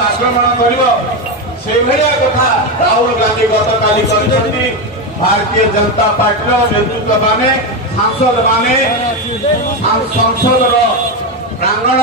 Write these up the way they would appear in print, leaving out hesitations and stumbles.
आक्रमण कर कथा राहुल गांधी गतकाली भारतीय जनता पार्टी नेतृत्व माने सांसद माने संसद प्रांगण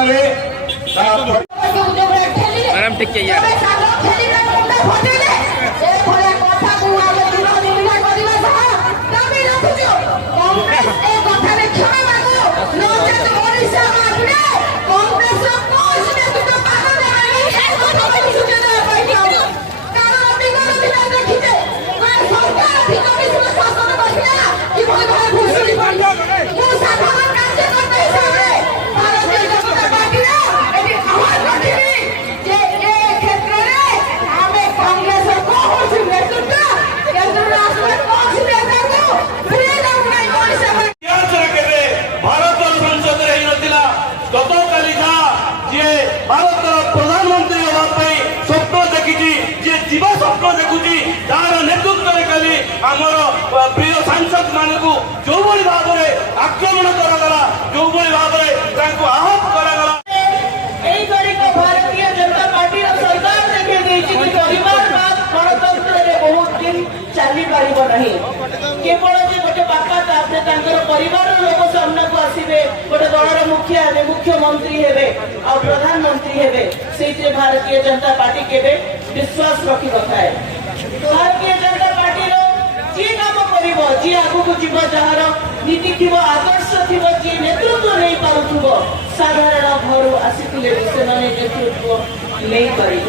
भारत प्रधानमंत्री स्वप्न देखी जीवा स्वप्न देखुची तार नेतृत्व कली आमर प्रिय सांसद मान जो भाव में आक्रमण करागला जो भाव में आहत करागला भारतीय जनता पार्टी सरकार देखिए परिवारवाद गणतंत्र बहुत दिन चली पार नहीं केवल गोटे बापा परिवार लोक सामना को आसवे गोटे दलर मुखिया हे मुख्यमंत्री हे और प्रधानमंत्री हे से भारतीय जनता पार्टी के विश्वास रखी थाए भारतीय जनता पार्टी जी काम कर जी आगू जीव जार नीति थी आदर्श थी जी नेतृत्व नहीं पारुव साधारण घर आसी नेतृत्व नहीं पारे।